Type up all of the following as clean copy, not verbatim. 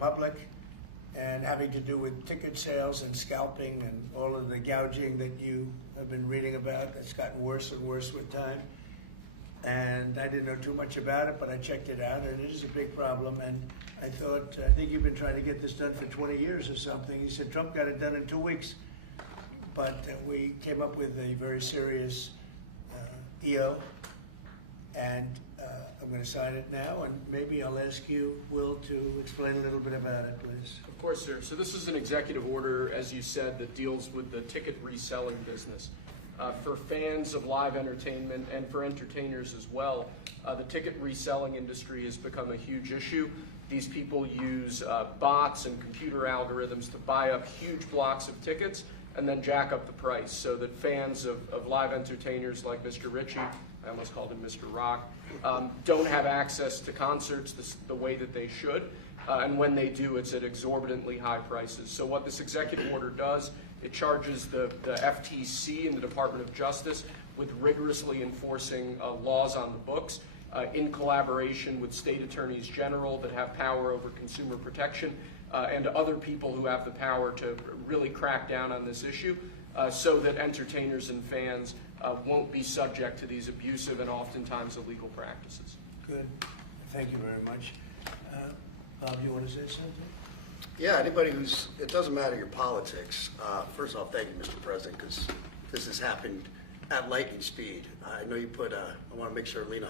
public, and having to do with ticket sales and scalping and all of the gouging that you have been reading about. That's gotten worse and worse with time. And I didn't know too much about it, but I checked it out, and it is a big problem. And I think you've been trying to get this done for 20 years or something. He said Trump got it done in 2 weeks. But we came up with a very serious EO, and I'm going to sign it now, and maybe I'll ask you, Will, to explain a little bit about it, please. Of course, sir. So this is an executive order, as you said, that deals with the ticket reselling business. For fans of live entertainment and for entertainers as well, the ticket reselling industry has become a huge issue. These people use bots and computer algorithms to buy up huge blocks of tickets and then jack up the price so that fans of live entertainers like Mr. Ritchie, I almost called him Mr. Rock, don't have access to concerts the way that they should. And when they do, it's at exorbitantly high prices. So what this executive order does, it charges the FTC and the Department of Justice with rigorously enforcing laws on the books in collaboration with state attorneys general that have power over consumer protection and other people who have the power to really crack down on this issue so that entertainers and fans won't be subject to these abusive and oftentimes illegal practices. Good. Thank you very much. Bob, you want to say something? Yeah, anybody it doesn't matter your politics. First off, thank you, Mr. President, because this has happened at lightning speed. I know you I want to make sure Alina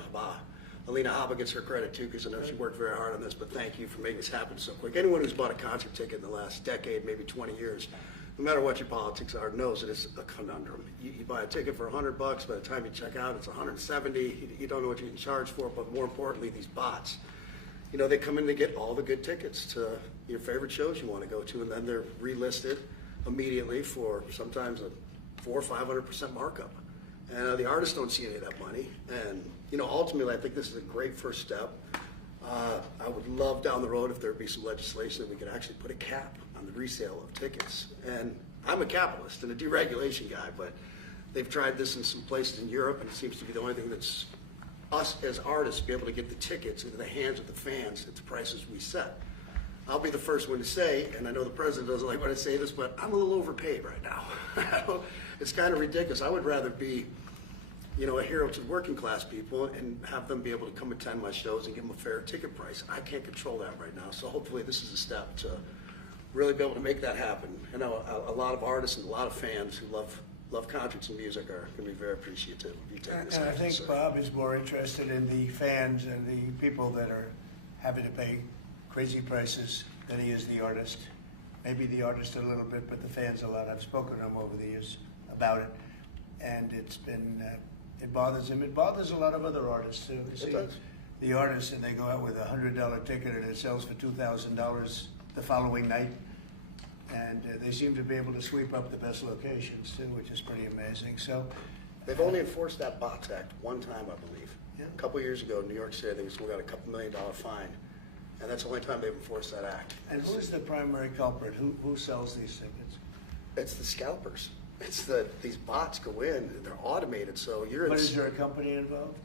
Habba gets her credit too, because I know she worked very hard on this, but thank you for making this happen so quick. Anyone who's bought a concert ticket in the last decade, maybe 20 years, no matter what your politics are, knows that it's a conundrum. You buy a ticket for $100, by the time you check out, it's $170. You don't know what you're getting charged for, but more importantly, these bots. You know, they come in to get all the good tickets to your favorite shows you want to go to, and then they're relisted immediately for sometimes a 400 or 500% markup. And the artists don't see any of that money. And, you know, ultimately, I think this is a great first step. I would love down the road if there would be some legislation that we could actually put a cap on the resale of tickets. And I'm a capitalist and a deregulation guy, but they've tried this in some places in Europe, and it seems to be the only thing that's us as artists be able to get the tickets into the hands of the fans at the prices we set. I'll be the first one to say, and I know the president doesn't like when I say this, but I'm a little overpaid right now. It's kind of ridiculous. I would rather be, you know, a hero to working class people and have them be able to come attend my shows and give them a fair ticket price. I can't control that right now, so hopefully this is a step to really be able to make that happen. I know a lot of artists and a lot of fans who love concerts and music are going to be very appreciative of you taking this. And I think Bob is more interested in the fans and the people that are having to pay crazy prices than he is the artist. Maybe the artist a little bit, but the fans a lot. I've spoken to him over the years about it, and it's been it bothers him. It bothers a lot of other artists too. You see, the artists, and they go out with a $100 ticket and it sells for $2,000 the following night. And they seem to be able to sweep up the best locations too, which is pretty amazing. So they've only enforced that Bots Act one time, I believe. Yeah. A couple years ago in New York City, I think we got a couple $1 million fine, and that's the only time they've enforced that act. And who's the primary culprit? Who sells these tickets? It's the scalpers. It's these bots go in and they're automated, so you're. But is there a company involved?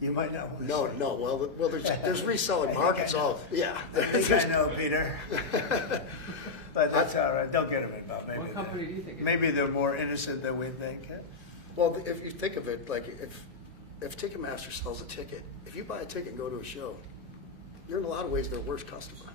You might know. No. Well, there's reselling markets. Yeah. I think I know, Peter. But that's all right. Don't get them involved. Maybe what company do you think? Maybe they're more innocent than we think. Well, if you think of it, like if Ticketmaster sells a ticket, if you buy a ticket and go to a show, you're in a lot of ways their worst customer.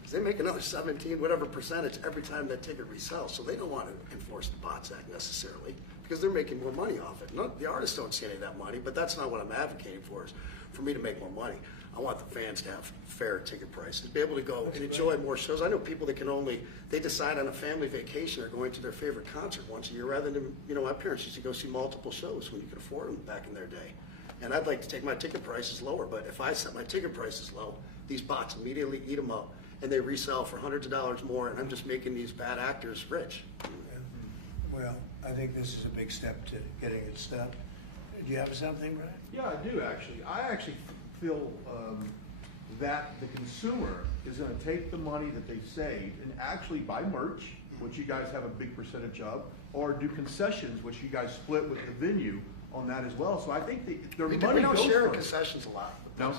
Because they make another 17 whatever percentage every time that ticket resells. So they don't want to enforce the Bots Act necessarily, because they're making more money off it. The artists don't see any of that money, but that's not what I'm advocating for, is for me to make more money. I want the fans to have fair ticket prices, be able to go and enjoy more shows. I know people that they decide on a family vacation or going to their favorite concert once a year rather than, you know, my parents used to go see multiple shows when you could afford them back in their day. And I'd like to take my ticket prices lower, but if I set my ticket prices low, these bots immediately eat them up and they resell for hundreds of dollars more, and I'm just making these bad actors rich. Well, I think this is a big step to getting it stopped. Do you have something, Brian? Yeah, I do actually. I actually feel that the consumer is going to take the money that they've saved and actually buy merch, which you guys have a big percentage of, or do concessions, which you guys split with the venue on that as well. So I think their money we don't goes share first. concessions a lot. No?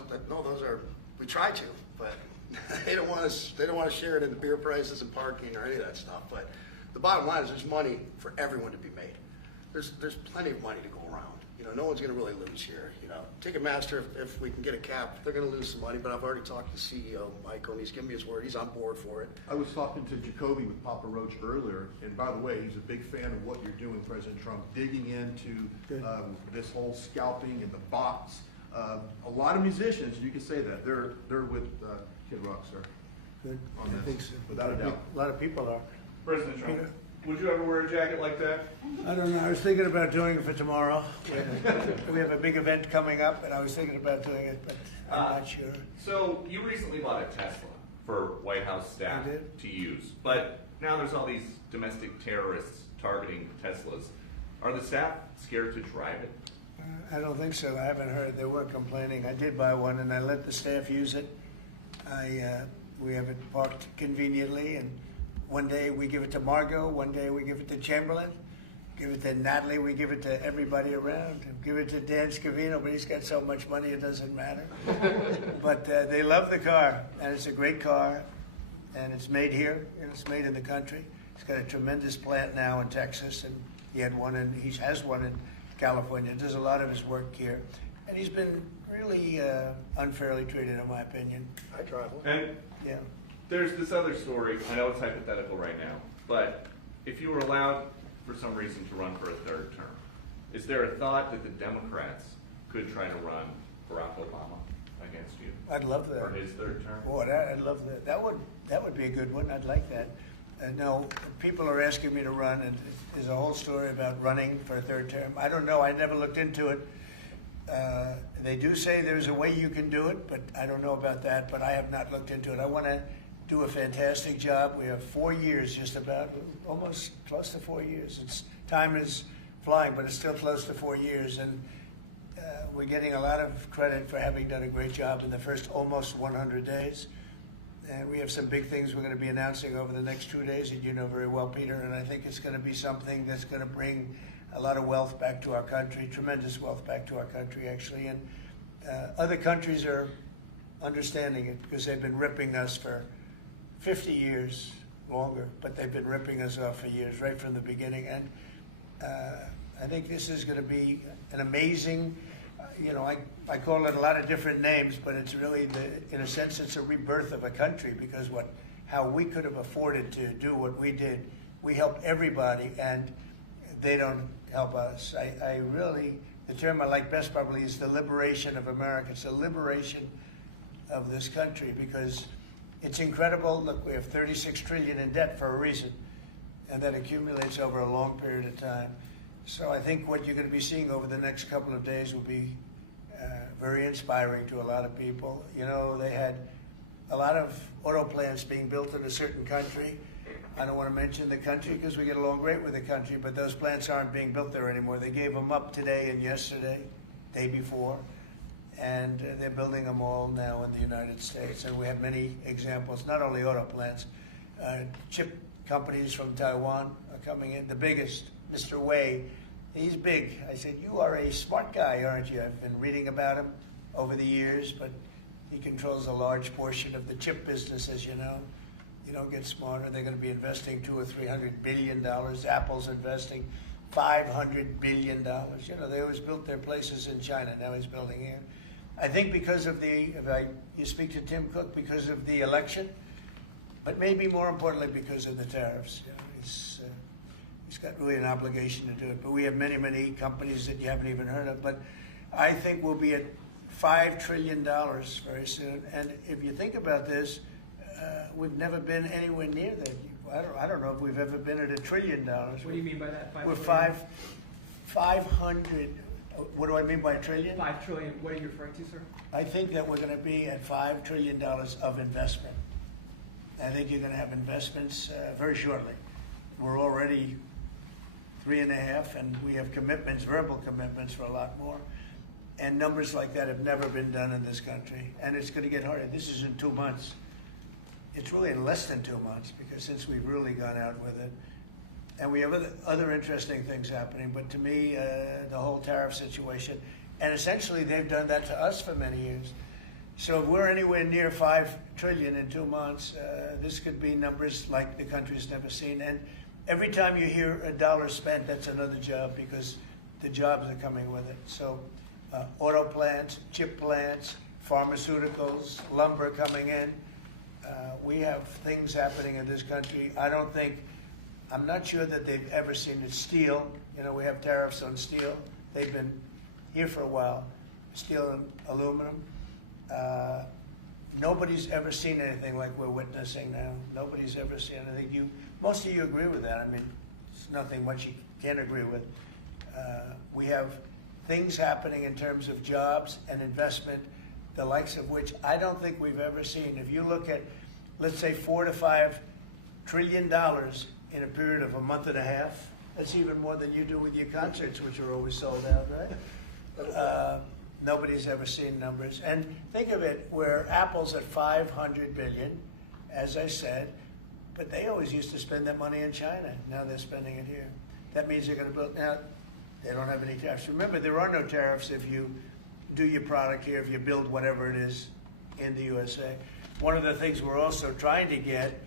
We try to, but they don't they don't want to share it in the beer prices and parking or any of that stuff. But the bottom line is there's money for everyone to be made. There's plenty of money to go around. You know, no one's going to really lose here. You know, Ticketmaster, if we can get a cap, they're going to lose some money. But I've already talked to the CEO, Michael, and he's given me his word. He's on board for it. I was talking to Jacoby with Papa Roach earlier, and by the way, he's a big fan of what you're doing, President Trump, digging into this whole scalping and the bots. A lot of musicians, you can say that, they're with Kid Rock, sir. Good. On I this, think so. without a doubt. A lot of people are. President Trump, would you ever wear a jacket like that? I don't know. I was thinking about doing it for tomorrow. We have a big event coming up, and I was thinking about doing it, but I'm not sure. So you recently bought a Tesla for White House staff I did. to use, but now there's all these domestic terrorists targeting Teslas. Are the staff scared to drive it? I don't think so. I haven't heard. They weren't complaining. I did buy one, and I let the staff use it. We have it parked conveniently, and one day we give it to Margot, one day we give it to Chamberlain, give it to Natalie, we give it to everybody around. Give it to Dan Scavino, but he's got so much money it doesn't matter. But they love the car, and it's a great car, and it's made here, and it's made in the country. He's got a tremendous plant now in Texas, and he has one in California. Does a lot of his work here, and he's been really unfairly treated, in my opinion. I drive one. And Yeah. there's this other story, I know it's hypothetical right now, but if you were allowed for some reason to run for a third term, is there a thought that the Democrats could try to run Barack Obama against you I'd love that. for his third term? Boy, I'd love that. That would be a good one. I'd like that. No, people are asking me to run, and there's a whole story about running for a third term. I don't know. I never looked into it. They do say there's a way you can do it, but I don't know about that. But I have not looked into it. I want to do a fantastic job. We have 4 years, just about, almost close to 4 years. Time is flying, but it's still close to 4 years, and we're getting a lot of credit for having done a great job in the first almost 100 days. And we have some big things we're going to be announcing over the next 2 days, and you know very well, Peter, and I think it's going to be something that's going to bring a lot of wealth back to our country, tremendous wealth back to our country, actually. And other countries are understanding it because they've been ripping us for 50 years, longer, but they've been ripping us off for years, right from the beginning. And I think this is going to be an amazing, I call it a lot of different names, but it's really, in a sense, it's a rebirth of a country, because how we could have afforded to do what we did, we helped everybody, and they don't help us. I really, the term I like best probably is the liberation of America. It's the liberation of this country, because it's incredible. Look, we have 36 trillion in debt for a reason, and that accumulates over a long period of time. So I think what you're going to be seeing over the next couple of days will be very inspiring to a lot of people. You know, they had a lot of auto plants being built in a certain country. I don't want to mention the country because we get along great with the country, but those plants aren't being built there anymore. They gave them up today and yesterday, day before, and they're building them all now in the United States. And we have many examples, not only auto plants, chip companies from Taiwan are coming in. The biggest, Mr. Wei, he's big. I said, you are a smart guy, aren't you? I've been reading about him over the years, but he controls a large portion of the chip business, as you know. You don't get smarter. They're going to be investing $200 or $300 billion. Apple's investing $500 billion. You know, they always built their places in China. Now he's building here. I think because of you speak to Tim Cook, because of the election, but maybe more importantly because of the tariffs. You know, he's got really an obligation to do it. But we have many, many companies that you haven't even heard of. But I think we'll be at $5 trillion very soon. And if you think about this, we've never been anywhere near that. I don't know if we've ever been at $1 trillion. What do you mean by that? We're 500. What do I mean by trillion? 5 trillion. What are you referring to, sir? I think that we're going to be at $5 trillion of investment. I think you're going to have investments very shortly. We're already 3.5, and we have commitments, verbal commitments for a lot more. And numbers like that have never been done in this country. And it's going to get harder. This is in 2 months. It's really in less than 2 months, because since we've really gone out with it. And we have other interesting things happening. But to me, the whole tariff situation, and essentially they've done that to us for many years. So if we're anywhere near 5 trillion in 2 months, this could be numbers like the country's never seen. And every time you hear a dollar spent, that's another job because the jobs are coming with it. So auto plants, chip plants, pharmaceuticals, lumber coming in. We have things happening in this country. I'm not sure that they've ever seen it. Steel, you know, we have tariffs on steel. They've been here for a while. Steel and aluminum. Nobody's ever seen anything like we're witnessing now. Nobody's ever seen anything. Most of you agree with that. I mean, it's nothing much you can't agree with. We have things happening in terms of jobs and investment, the likes of which I don't think we've ever seen. If you look at, let's say, $4 to $5 trillion in a period of a month and a half, that's even more than you do with your concerts, which are always sold out, right? Nobody's ever seen numbers. And think of it, where Apple's at 500 billion, as I said, but they always used to spend that money in China. Now they're spending it here. That means they're going to build. Now, they don't have any tariffs. Remember, there are no tariffs if you do your product here, if you build whatever it is in the USA. One of the things we're also trying to get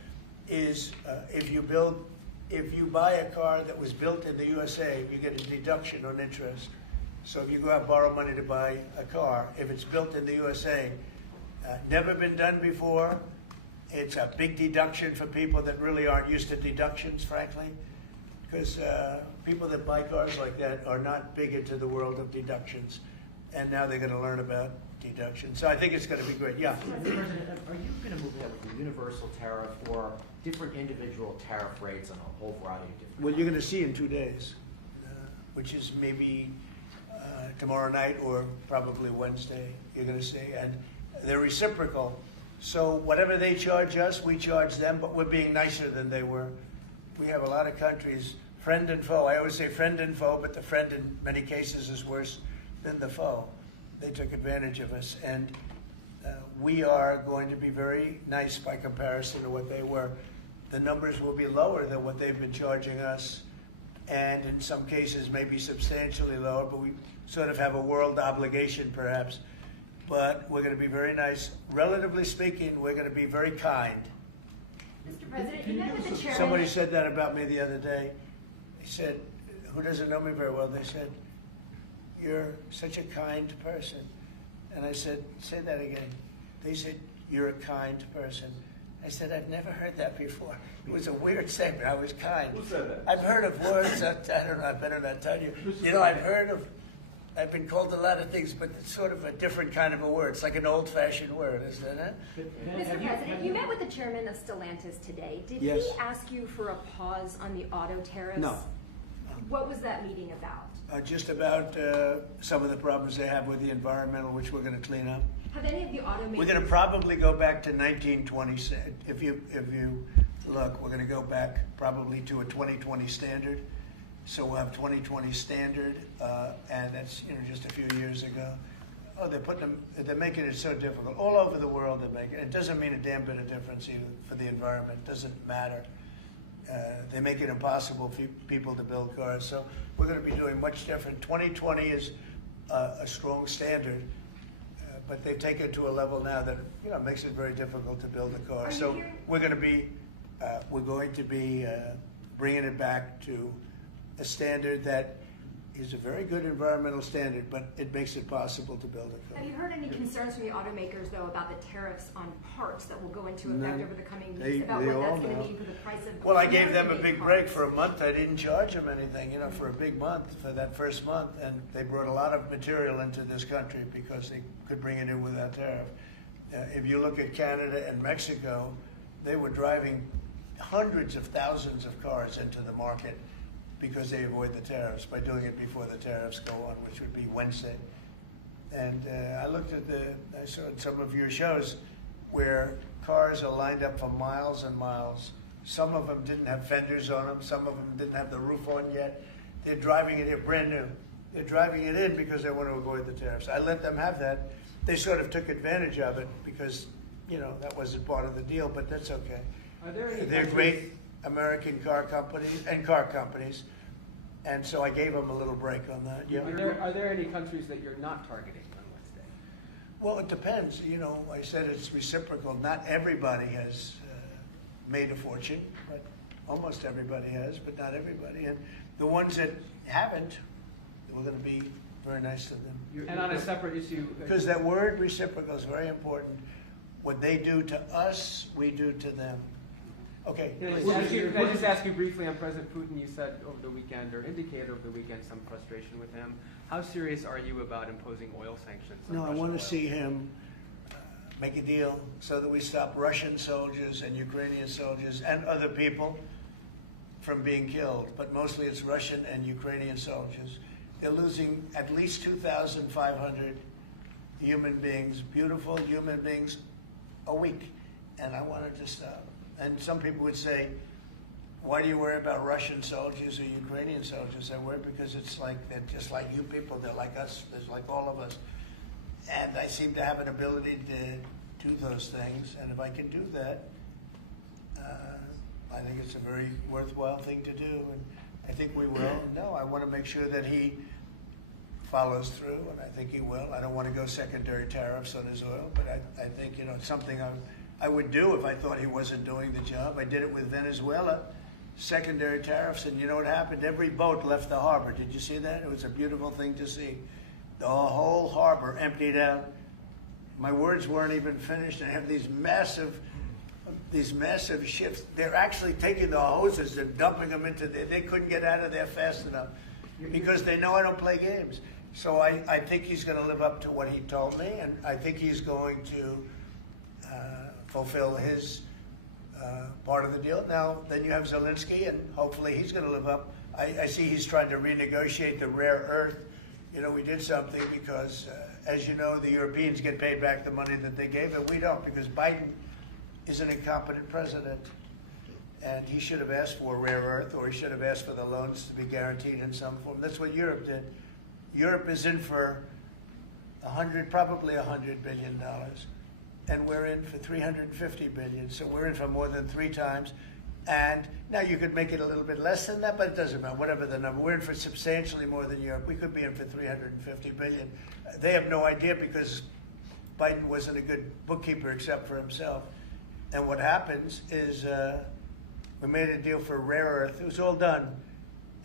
is if you buy a car that was built in the USA, you get a deduction on interest. So if you go out and borrow money to buy a car, if it's built in the USA, never been done before, it's a big deduction for people that really aren't used to deductions, frankly, because people that buy cars like that are not big into the world of deductions, and now they're going to learn about deductions. So I think it's going to be great. Yeah. Mr. President, are you going to move ahead with a universal tariff or different individual tariff rates on a whole variety of different? Well, you're going to see in 2 days, which is maybe tomorrow night or probably Wednesday, you're going to see. And they're reciprocal. So whatever they charge us, we charge them, but we're being nicer than they were. We have a lot of countries, friend and foe. I always say friend and foe, but the friend in many cases is worse than the foe. They took advantage of us. And we are going to be very nice by comparison to what they were. The numbers will be lower than what they've been charging us, and in some cases maybe substantially lower, but we sort of have a world obligation perhaps. But we're going to be very nice. Relatively speaking, we're going to be very kind. Mr. President, you met with the chairman. Somebody said that about me the other day. They said, who doesn't know me very well, they said, you're such a kind person. And I said, say that again. They said, you're a kind person. I said, I've never heard that before. It was a weird statement. I was kind. Who said that? I've heard of words that, I don't know, I better not tell you. You know, I've been called a lot of things, but it's sort of a different kind of a word. It's like an old-fashioned word, isn't it? Mr. President, you met with the chairman of Stellantis today. Did Yes. he ask you for a pause on the auto tariffs? No. What was that meeting about? Just about some of the problems they have with the environmental, which we're going to clean up. Have any of the automakers... We're going to probably go back to 1920. If you look, we're going to go back probably to a 2020 standard. So we'll have 2020 standard, and that's just a few years ago. Oh, they're making it so difficult. All over the world they're making it. It doesn't mean a damn bit of difference either for the environment. It doesn't matter. They make it impossible for people to build cars. So we're going to be doing much different. 2020 is a strong standard, but they've taken it to a level now that makes it very difficult to build a car. So we're going to be bringing it back to a standard that is a very good environmental standard, but it makes it possible to build a car. Have you heard any concerns from the automakers, though, about the tariffs on parts that will go into effect over the coming weeks, about they what all that's going know. to mean for the price of... Well, I gave them a big American-made break cars? for a month. I didn't charge them anything, for a big month, for that first month. And they brought a lot of material into this country because they could bring it in without tariff. If you look at Canada and Mexico, they were driving hundreds of thousands of cars into the market because they avoid the tariffs by doing it before the tariffs go on, which would be Wednesday. And I saw some of your shows where cars are lined up for miles and miles. Some of them didn't have fenders on them. Some of them didn't have the roof on yet. They're driving it in brand new. They're driving it in because they want to avoid the tariffs. I let them have that. They sort of took advantage of it because, that wasn't part of the deal, but that's okay. Are there any They're countries- great American car companies, and so I gave them a little break on that. Yeah. Are there any countries that you're not targeting on Wednesday? Well, it depends. You know, I said it's reciprocal. Not everybody has made a fortune, but almost everybody has, but not everybody. And the ones that haven't, we're going to be very nice to them. And on a separate issue. Because that word reciprocal is very important. What they do to us, we do to them. Okay. Can I just ask you briefly on President Putin? You said over the weekend, or indicated over the weekend, some frustration with him. How serious are you about imposing oil sanctions on No, I Russian want oil? to see him make a deal so that we stop Russian soldiers and Ukrainian soldiers and other people from being killed. But mostly it's Russian and Ukrainian soldiers. They're losing at least 2,500 human beings, beautiful human beings, a week. And I want it to stop. And some people would say, why do you worry about Russian soldiers or Ukrainian soldiers? I worry because it's like, they're just like you people. They're like us. They're like all of us. And I seem to have an ability to do those things. And if I can do that, I think it's a very worthwhile thing to do. And I think we will. No, I want to make sure that he follows through, and I think he will. I don't want to go secondary tariffs on his oil, but I think, you know, it's something I would do if I thought he wasn't doing the job. I did it with Venezuela, secondary tariffs, and you know what happened? Every boat left the harbor. Did you see that? It was a beautiful thing to see. The whole harbor emptied out. My words weren't even finished, and I have these massive ships. They're actually taking the hoses and dumping them into there. They couldn't get out of there fast enough because they know I don't play games. So I think he's going to live up to what he told me, and I think he's going to fulfill his part of the deal. Now, then you have Zelensky, and hopefully he's going to live up. I see he's trying to renegotiate the rare earth. You know, we did something because, as you know, the Europeans get paid back the money that they gave, and we don't, because Biden is an incompetent president. And he should have asked for rare earth, or he should have asked for the loans to be guaranteed in some form. That's what Europe did. Europe is in for probably $100 billion, and we're in for $350 billion. So we're in for more than 3 times. And now you could make it a little bit less than that, but it doesn't matter, whatever the number. We're in for substantially more than Europe. We could be in for $350 billion. They have no idea because Biden wasn't a good bookkeeper except for himself. And what happens is we made a deal for rare earth. It was all done.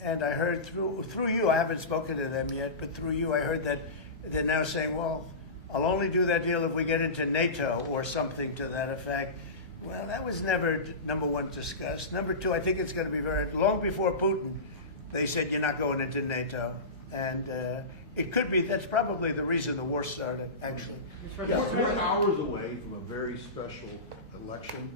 And I heard through you, I haven't spoken to them yet, but through you I heard that they're now saying, well, I'll only do that deal if we get into NATO or something to that effect. Well, that was never, number one, discussed. Number two, I think it's going to be long before Putin, they said you're not going into NATO. And it could be, that's probably the reason the war started, actually. We're hours away from a very special election.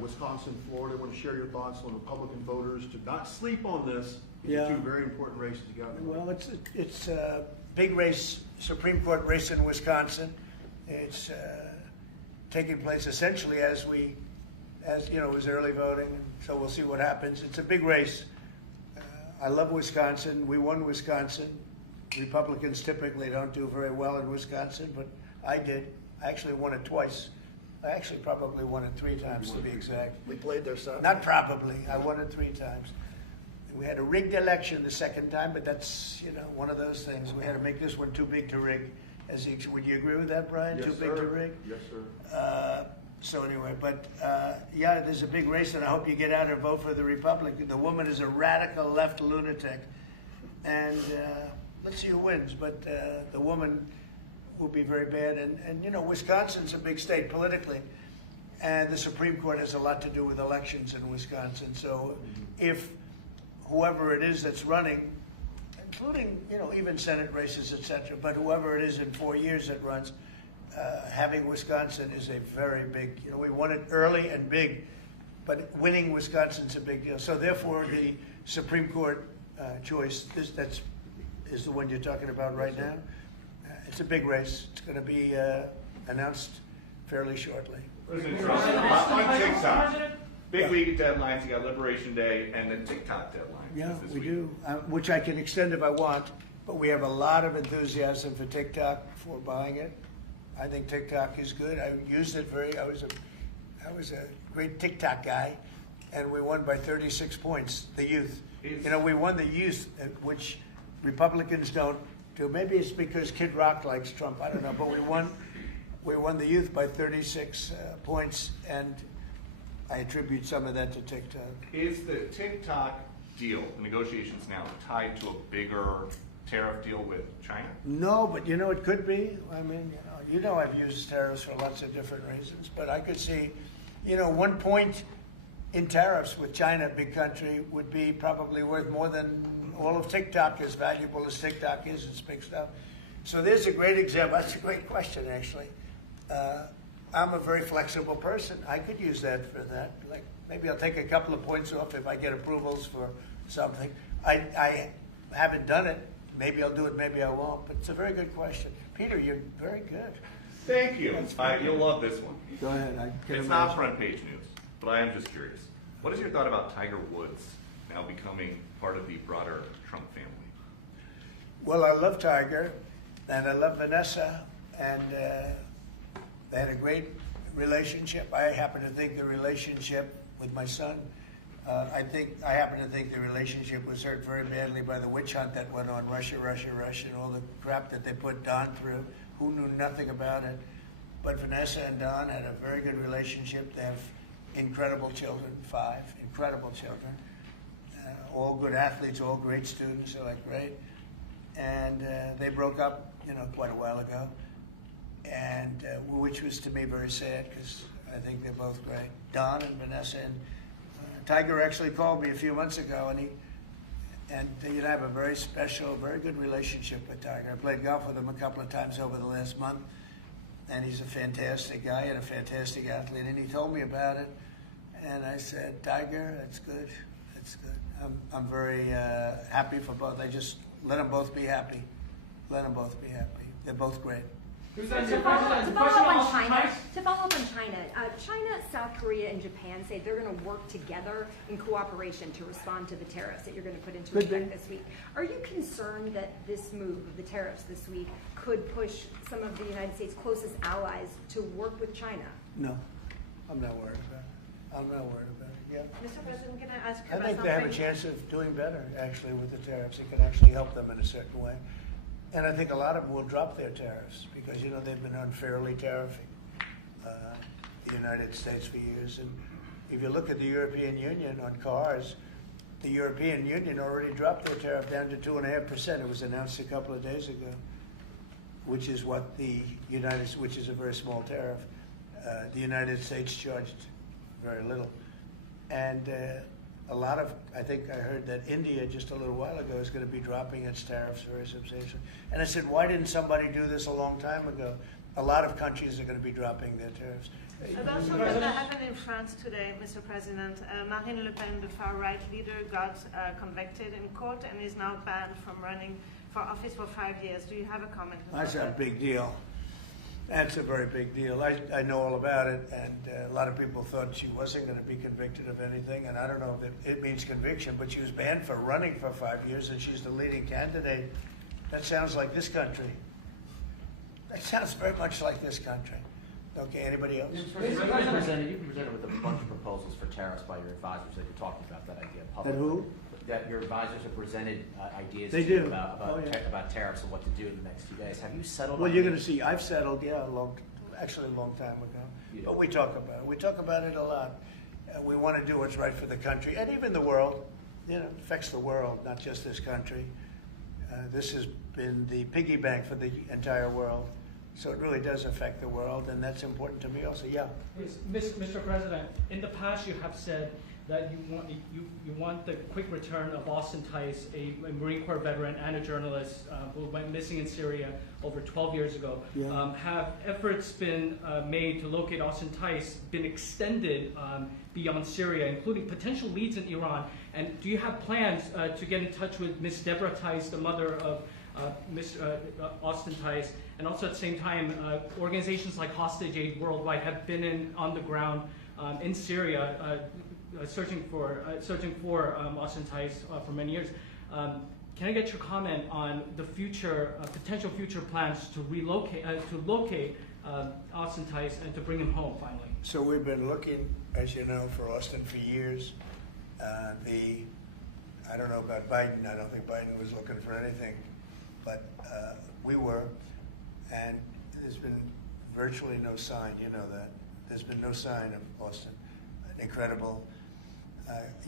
Wisconsin, Florida. I want to share your thoughts on Republican voters to not sleep on this. Yeah. 2 very important races you got. Well, it's a big race, Supreme Court race in Wisconsin. It's taking place essentially as you know, it was early voting, so we'll see what happens. It's a big race. I love Wisconsin. We won Wisconsin. Republicans typically don't do very well in Wisconsin, but I did. I actually won it twice. I actually probably won it 3 times, to be exact. We played their side. Not probably. I won it 3 times. We had a rigged election the second time, but that's, you know, one of those things. We had to make this one too big to rig. Would you agree with that, Brian? Yes, Too big to rig? Yes, sir. So anyway, but yeah, there's a big race, and I hope you get out and vote for the Republican. The woman is a radical left lunatic, and let's see who wins. But the woman will be very bad, and you know, Wisconsin's a big state politically, and the Supreme Court has a lot to do with elections in Wisconsin. So if whoever it is that's running, including, you know, even Senate races, etc., but whoever it is in 4 years that runs, having Wisconsin is a very big, you know, we won it early and big, but winning Wisconsin's a big deal. So therefore, the Supreme Court choice is the one you're talking about right now. It's a big race. It's going to be announced fairly shortly. President Trump, on TikTok, big week of deadlines. You got Liberation Day and the TikTok deadline. Yeah, this we week. do, which I can extend if I want, but we have a lot of enthusiasm for TikTok, for buying it. I think TikTok is good. I used it I was a great TikTok guy, and we won by 36 points, the youth. You know, we won the youth, which Republicans don't do. Maybe it's because Kid Rock likes Trump, I don't know, but we won We won the youth by 36 points, and I attribute some of that to TikTok. Is the TikTok deal, the negotiations now, tied to a bigger tariff deal with China? No, but it could be. I mean, I've used tariffs for lots of different reasons, but I could see, 1 point in tariffs with China, a big country, would be probably worth more than all of TikTok, as valuable as TikTok is. It's big stuff. So there's a great example. That's a great question, actually. I'm a very flexible person. I could use that for that. Like, maybe I'll take a couple of points off if I get approvals for something. I haven't done it. Maybe I'll do it, maybe I won't. But it's a very good question. Peter, you're very good. Thank you. You'll love this one. Go ahead. It's not front page news, but I am just curious. What is your thought about Tiger Woods now becoming part of the broader Trump family? Well, I love Tiger, and I love Vanessa, and they had a great relationship. I happen to think the relationship with my son, I happen to think the relationship was hurt very badly by the witch hunt that went on, Russia, and all the crap that they put Don through, who knew nothing about it. But Vanessa and Don had a very good relationship. They have incredible children, 5 incredible children, all good athletes, all great students. They're like great. And they broke up, quite a while ago, and which was to me very sad because I think they're both great. Don and Vanessa, and Tiger actually called me a few months ago, and I have a very special, very good relationship with Tiger. I played golf with him a couple of times over the last month, and he's a fantastic guy and a fantastic athlete. And he told me about it, and I said, Tiger, that's good. That's good. I'm very happy for both. I just let them both be happy. Let them both be happy. They're both great. To follow up on China, China, South Korea, and Japan say they're going to work together in cooperation to respond to the tariffs that you're going to put into effect this week. Are you concerned that this move of the tariffs this week could push some of the United States' closest allies to work with China? No, I'm not worried about it. I'm not worried about it. Yeah. Mr. President, can I ask you I about think something? they have a chance of doing better, actually, with the tariffs. It can actually help them in a certain way. And I think a lot of them will drop their tariffs because, they've been unfairly tariffing the United States for years. And if you look at the European Union on cars, the European Union already dropped their tariff down to 2.5%. It was announced a couple of days ago, which is what which is a very small tariff. The United States charged very little. And I think I heard that India just a little while ago is going to be dropping its tariffs very substantially. And I said, why didn't somebody do this a long time ago? A lot of countries are going to be dropping their tariffs. About something that happened in France today, Mr. President. Marine Le Pen, the far-right leader, got convicted in court and is now banned from running for office for 5 years. Do you have a comment about That's that? a big deal. That's a very big deal. I know all about it, and a lot of people thought she wasn't going to be convicted of anything, and I don't know if it means conviction, but she was banned for running for 5 years, and she's the leading candidate. That sounds like this country. That sounds very much like this country. Okay, anybody else? You've been presented with a bunch of proposals for tariffs by your advisors that you're talking about that idea publicly. And who? That your advisors have presented ideas They to you do. about tariffs and what to do in the next few days. Have you settled Well, on you're any- going to see, I've settled, a long time ago. Yeah. But we talk about it. We talk about it a lot. We want to do what's right for the country and even the world. It affects the world, not just this country. This has been the piggy bank for the entire world. So it really does affect the world, and that's important to me also. Yeah. Yes, Mr. President, in the past you have said that you want the quick return of Austin Tice, a Marine Corps veteran and a journalist who went missing in Syria over 12 years ago. Yeah. Have efforts been made to locate Austin Tice been extended beyond Syria, including potential leads in Iran? And do you have plans to get in touch with Ms. Deborah Tice, the mother of Mr. Austin Tice? And also at the same time, organizations like Hostage Aid Worldwide have been on the ground in Syria searching for Austin Tice for many years. Can I get your comment on the potential future plans to locate Austin Tice and to bring him home finally? So we've been looking, as you know, for Austin for years. I don't know about Biden. I don't think Biden was looking for anything, but we were. And there's been virtually no sign, you know that. There's been no sign of Austin. An incredible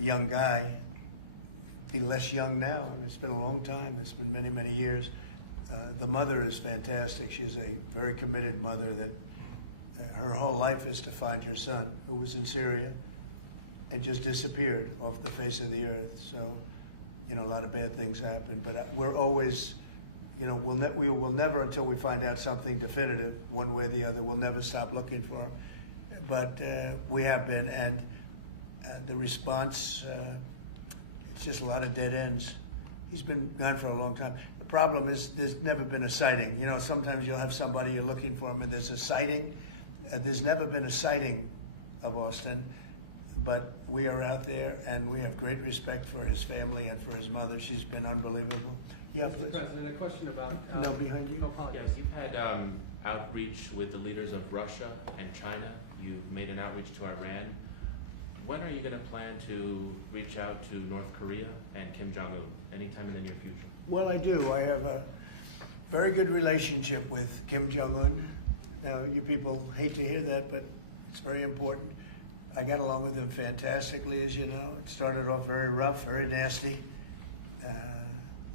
young guy. Be less young now. I mean, it's been a long time. It's been many, many years. The mother is fantastic. She's a very committed mother that her whole life is to find her son, who was in Syria and just disappeared off the face of the earth. So, you know, a lot of bad things happen. But we're always, you know, we will never, until we find out something definitive, one way or the other, we'll never stop looking for him. But we have been, and the response, it's just a lot of dead ends. He's been gone for a long time. The problem is there's never been a sighting. You know, sometimes you'll have somebody, you're looking for him, and there's a sighting. There's never been a sighting of Austin, but we are out there, and we have great respect for his family and for his mother. She's been unbelievable. Yeah, Mr. please. President, a question about... No, behind you. Oh, apologies. Yes, you've had outreach with the leaders of Russia and China. You've made an outreach to Iran. When are you going to plan to reach out to North Korea and Kim Jong-un? Anytime in the near future? Well, I do. I have a very good relationship with Kim Jong-un. Now, you people hate to hear that, but it's very important. I got along with him fantastically, as you know. It started off very rough, very nasty.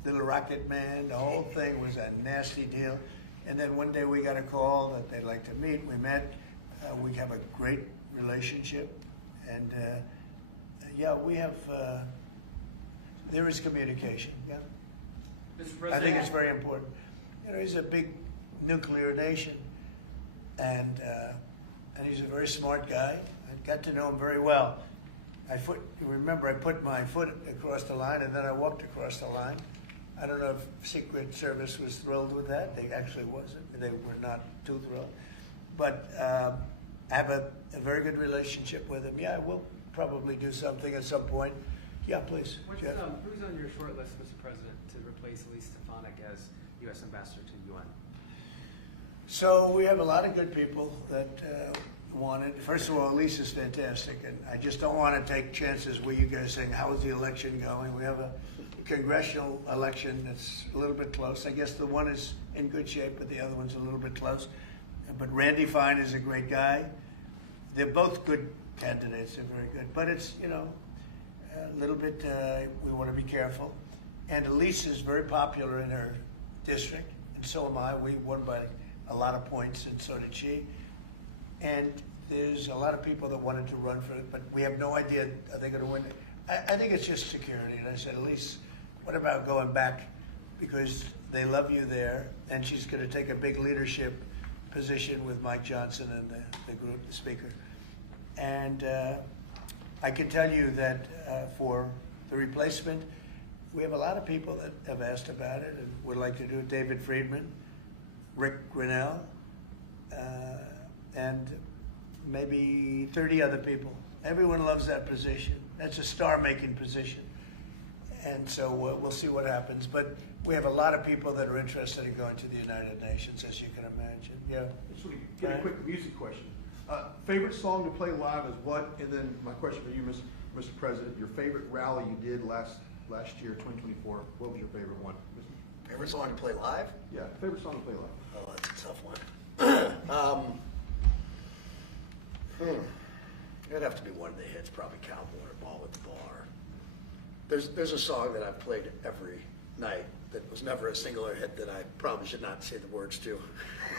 Little rocket man, the whole thing was a nasty deal. And then one day we got a call that they'd like to meet. We met. We have a great relationship. And yeah, we have, there is communication, yeah. Mr. I President, think it's very important. You know, he's a big nuclear nation, and he's a very smart guy. I got to know him very well. Remember, I put my foot across the line, and then I walked across the line. I don't know if Secret Service was thrilled with that. They actually wasn't. They were not too thrilled. But I have a very good relationship with him. Yeah, we'll probably do something at some point. Yeah, please. Jeff. Who's on your short list, Mr. President, to replace Elise Stefanik as U.S. Ambassador to the UN? So we have a lot of good people that want it. First of all, Elise is fantastic, and I just don't want to take chances with you guys saying, how is the election going? We have a congressional election that's a little bit close. I guess the one is in good shape, but the other one's a little bit close. But Randy Fine is a great guy. They're both good candidates. They're very good. But it's, you know, a little bit, we want to be careful. And Elise is very popular in her district, and so am I. We won by a lot of points, and so did she. And there's a lot of people that wanted to run for it, but we have no idea are they going to win it. I think it's just security. And I said, Elise, what about going back? Because they love you there, and she's going to take a big leadership position with Mike Johnson and the group, the speaker. And I can tell you that for the replacement, we have a lot of people that have asked about it and would like to do it. David Friedman, Rick Grinnell, and maybe 30 other people. Everyone loves that position. That's a star-making position. And so we'll see what happens. But we have a lot of people that are interested in going to the United Nations, as you can imagine. Yeah. Just want to get a quick music question. Favorite song to play live is what? And then my question for you, Mr. President, your favorite rally you did last year, 2024. What was your favorite one? Favorite song to play live? Yeah, favorite song to play live. Oh, that's a tough one. It'd have to be one of the hits, probably Cowboy or Ball at the Bar. There's a song that I've played every night that was never a singular hit that I probably should not say the words to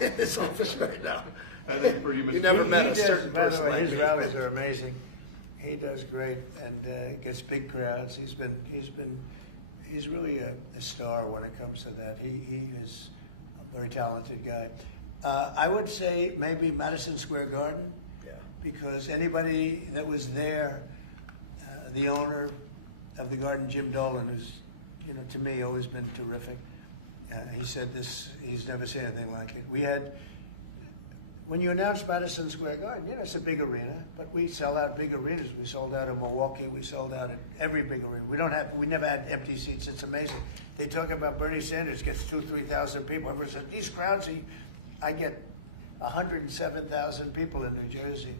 in this office right now. I think for you, Mr. You never met a He does, certain by the person way, like his me. rallies are amazing. He does great and gets big crowds. He's really a star when it comes to that. He is a very talented guy. I would say maybe Madison Square Garden. Yeah. Because anybody that was there, the owner of the garden, Jim Dolan, who's, you know, to me always been terrific. He said this, he's never seen anything like it. We had, when you announce Madison Square Garden, you know, it's a big arena, but we sell out big arenas. We sold out in Milwaukee, we sold out at every big arena. We never had empty seats. It's amazing. They talk about Bernie Sanders gets 2,000 to 3,000 people. Everyone says, these crowds, I get 107,000 people in New Jersey.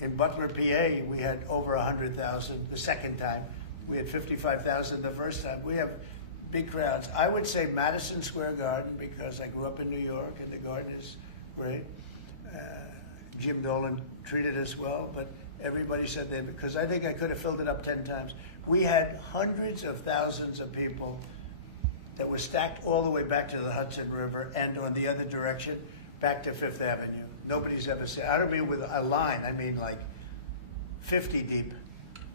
In Butler, PA, we had over 100,000 the second time. We had 55,000 the first time. We have big crowds. I would say Madison Square Garden because I grew up in New York and the garden is great. Jim Dolan treated us well, but everybody said they, because I think I could have filled it up 10 times. We had hundreds of thousands of people that were stacked all the way back to the Hudson River and on the other direction, back to Fifth Avenue. Nobody's ever seen, I don't mean with a line, I mean like 50 deep,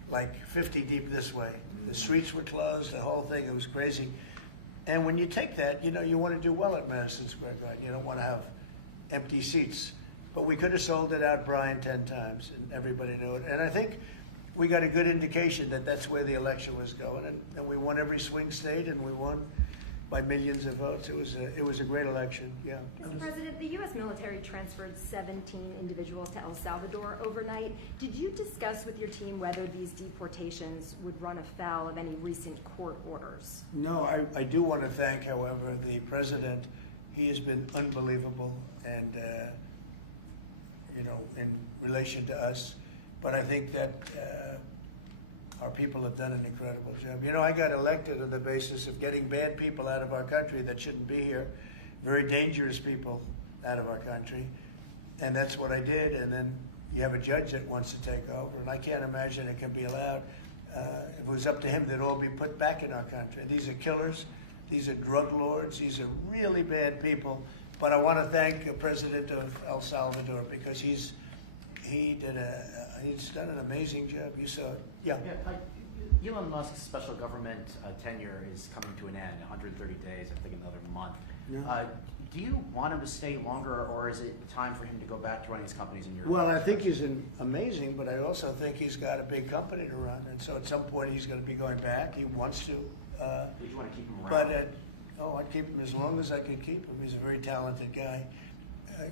like 50 deep this way. The streets were closed, the whole thing, it was crazy. And when you take that, you know, you want to do well at Madison Square Garden. You don't want to have empty seats. But we could have sold it out, Brian, 10 times, and everybody knew it. And I think we got a good indication that that's where the election was going. And we won every swing state, and we won by millions of votes. It was a great election, yeah. Mr. President, the U.S. military transferred 17 individuals to El Salvador overnight. Did you discuss with your team whether these deportations would run afoul of any recent court orders? No, I do want to thank, however, the president. He has been unbelievable, and you know, in relation to us. But I think that our people have done an incredible job. You know, I got elected on the basis of getting bad people out of our country that shouldn't be here, very dangerous people out of our country, and that's what I did. And then you have a judge that wants to take over, and I can't imagine it can be allowed. If it was up to him, they'd all be put back in our country. These are killers. These are drug lords. These are really bad people. But I want to thank the president of El Salvador because he's done an amazing job. You saw it. Yeah. Elon Musk's special government tenure is coming to an end, 130 days, I think another month. Yeah. Do you want him to stay longer, or is it time for him to go back to running his companies in Europe? Well, I think he's amazing, but I also think he's got a big company to run, and so at some point he's going to be going back. He wants to. Would you want to keep him around? But I'd keep him as long as I could keep him. He's a very talented guy.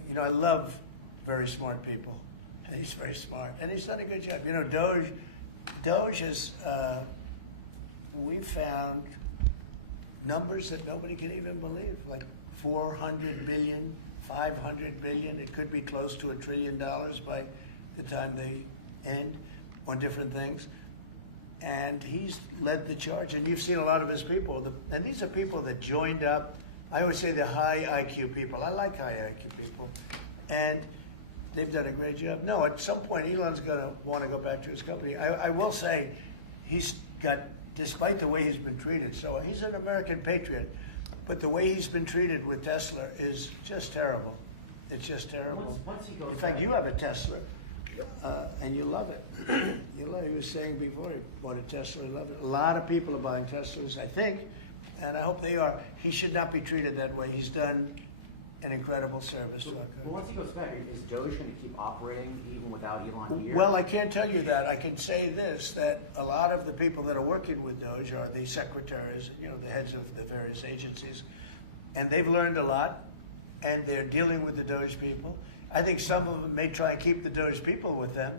You know, I love very smart people, and he's very smart, and he's done a good job. You know, DOGE has, we found numbers that nobody can even believe, like 400 billion, 500 billion. It could be close to $1 trillion by the time they end on different things. And he's led the charge, and you've seen a lot of his people. And these are people that joined up. I always say they're high IQ people. I like high IQ people. And they've done a great job. No, at some point, Elon's going to want to go back to his company. I will say he's got, despite the way he's been treated, so he's an American patriot, but the way he's been treated with Tesla is just terrible. It's just terrible. Once he goes In fact, back, you have a Tesla. And you love it. You love it. He was saying before he bought a Tesla, he loved it. A lot of people are buying Teslas, I think, and I hope they are. He should not be treated that way. He's done an incredible service to our country. But once he goes back, is DOGE going to keep operating even without Elon here? Well, I can't tell you that. I can say this, that a lot of the people that are working with DOGE are the secretaries, you know, the heads of the various agencies, and they've learned a lot, and they're dealing with the DOGE people. I think some of them may try and keep the DOGE people with them,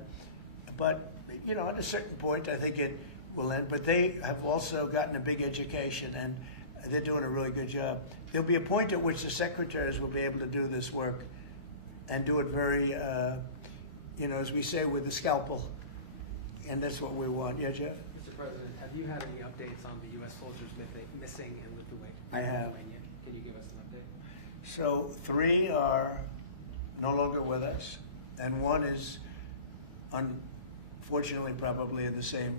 but, you know, at a certain point, I think it will end. But they have also gotten a big education, and they're doing a really good job. There'll be a point at which the secretaries will be able to do this work and do it very, you know, as we say, with the scalpel, and that's what we want. Yeah, Jeff? Mr. President, have you had any updates on the U.S. soldiers missing in Lithuania? I have. Can you give us an update? So 3 are no longer with us, and 1 is unfortunately probably in the same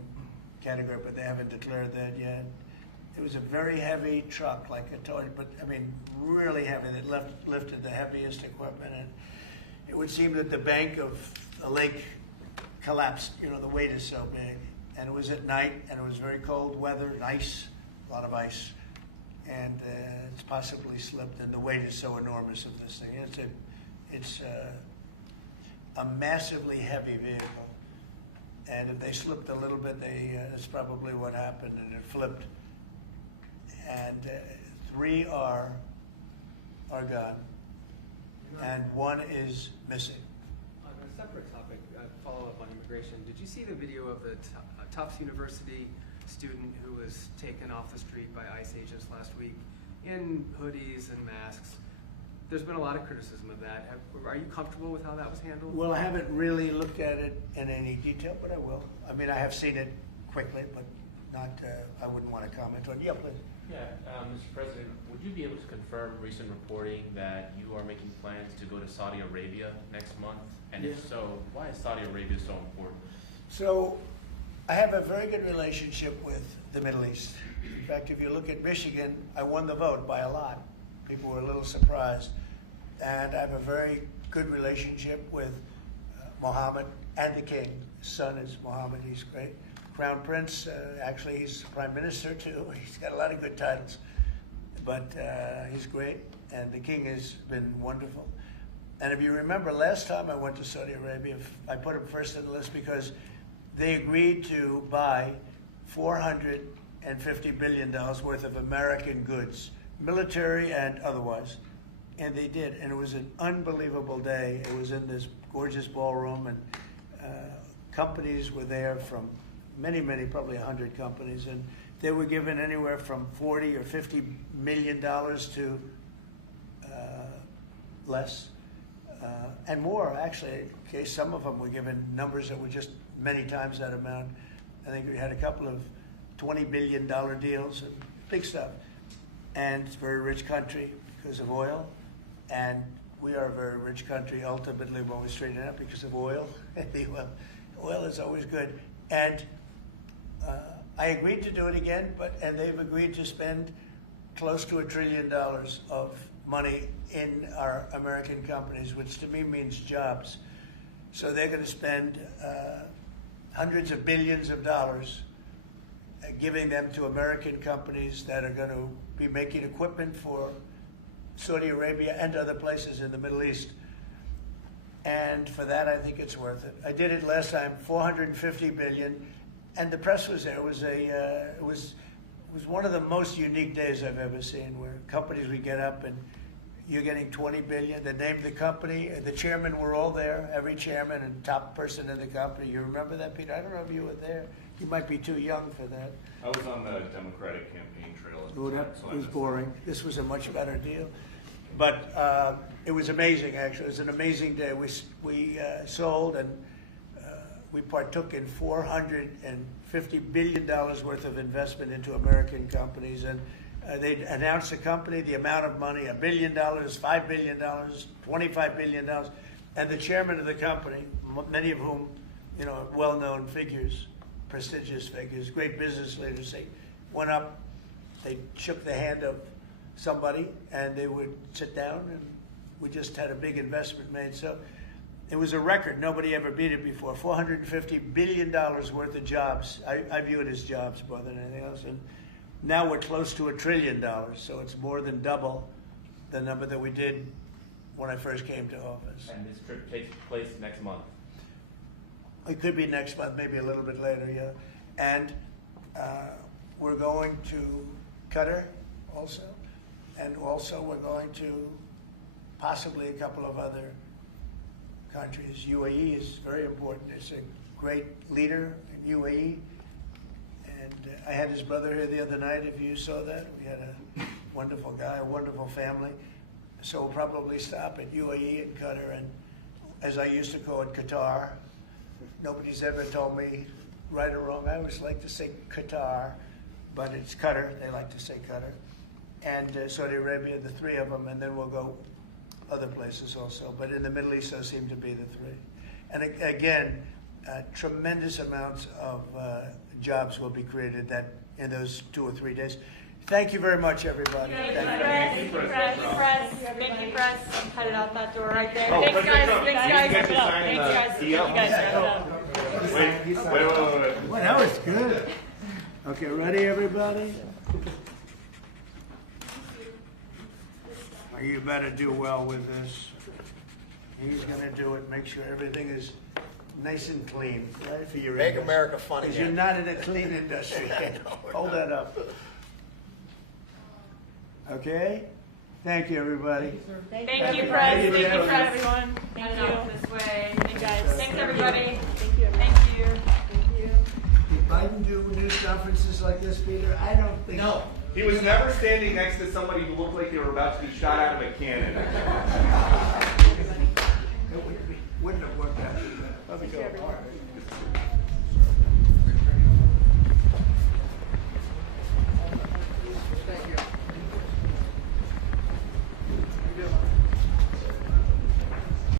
category, but they haven't declared that yet. It was a very heavy truck, like a toy, but I mean really heavy, that lifted the heaviest equipment, and it would seem that the bank of the lake collapsed. You know, the weight is so big, and it was at night, and it was very cold weather, and ice, a lot of ice, and it's possibly slipped, and the weight is so enormous of this thing. It's a massively heavy vehicle, and if they slipped a little bit, that's probably what happened, and it flipped. And 3 are gone, and 1 is missing. On a separate topic, follow up on immigration. Did you see the video of the Tufts University student who was taken off the street by ICE agents last week in hoodies and masks? There's been a lot of criticism of that. Are you comfortable with how that was handled? Well, I haven't really looked at it in any detail, but I will. I mean, I have seen it quickly, but I wouldn't want to comment on. Yeah, please. Yeah, Mr. President, would you be able to confirm recent reporting that you are making plans to go to Saudi Arabia next month? And if so, why is Saudi Arabia so important? So I have a very good relationship with the Middle East. In fact, if you look at Michigan, I won the vote by a lot. People were a little surprised. And I have a very good relationship with Mohammed and the king. His son is Mohammed, he's great. Crown Prince, actually he's Prime Minister too. He's got a lot of good titles. But he's great, and the king has been wonderful. And if you remember, last time I went to Saudi Arabia, I put him first on the list because they agreed to buy $450 billion worth of American goods, military and otherwise. And they did, and it was an unbelievable day. It was in this gorgeous ballroom, and companies were there from many, probably 100 companies, and they were given anywhere from $40 or $50 million to less, and more, actually. Okay, some of them were given numbers that were just many times that amount. I think we had a couple of $20 billion deals, and big stuff. And it's a very rich country because of oil, and we are a very rich country ultimately when we straighten it out because of oil. Oil is always good. And I agreed to do it again, and they've agreed to spend close to $1 trillion of money in our American companies, which to me means jobs. So they're going to spend hundreds of billions of dollars giving them to American companies that are going to be making equipment for Saudi Arabia and other places in the Middle East. And for that, I think it's worth it. I did it last time, $450 billion, and the press was there. It was one of the most unique days I've ever seen, where companies would get up and you're getting $20 billion. The name of the company, the chairmen were all there, every chairman and top person in the company. You remember that, Peter? I don't know if you were there. You might be too young for that. I was on the Democratic campaign trail at the Oh, time, that so I was missed boring. This was a much better deal. But it was amazing, actually. It was an amazing day. We sold and we partook in $450 billion worth of investment into American companies. And they announced the company, the amount of money, $1 billion, $5 billion, $25 billion. And the chairman of the company, many of whom, you know, well-known figures, prestigious figures, great business leaders, they went up, they shook the hand of somebody, and they would sit down, and we just had a big investment made. So it was a record. Nobody ever beat it before. $450 billion worth of jobs. I view it as jobs more than anything else. And now we're close to $1 trillion, so it's more than double the number that we did when I first came to office. And this trip takes place next month. It could be next month, maybe a little bit later, yeah. And we're going to Qatar also. And also we're going to possibly a couple of other countries. UAE is very important. It's a great leader in UAE. And I had his brother here the other night, if you saw that. We had a wonderful guy, a wonderful family. So we'll probably stop at UAE and Qatar, and as I used to call it, Qatar. Nobody's ever told me right or wrong. I always like to say Qatar, but it's Qatar. They like to say Qatar. And Saudi Arabia, the three of them, and then we'll go other places also. But in the Middle East, those seem to be the three. And again, tremendous amounts of jobs will be created that in those 2 or 3 days. Thank you very much, everybody. Thank you, press. Headed out that door right there. Oh, Thanks, guys. Trump, Thanks, you guys. get to sign Thanks, the guys. deal? You guys wrap it up. Wait. Well, that was good. Okay, ready, everybody? You better do well with this. He's going to do it. Make sure everything is nice and clean. Right for your Make industry. America fun Because again. you're not in a clean industry. Hold that up. Okay? Thank you, everybody. Thank you, press. Thank you, press, everyone. Thank you. This way. Thank you, guys. Thanks, everybody. Thank you. Thank you. Did Biden do news conferences like this, Peter? I don't think so. He was never standing next to somebody who looked like they were about to be shot out of a cannon. It wouldn't have worked out. Let me go.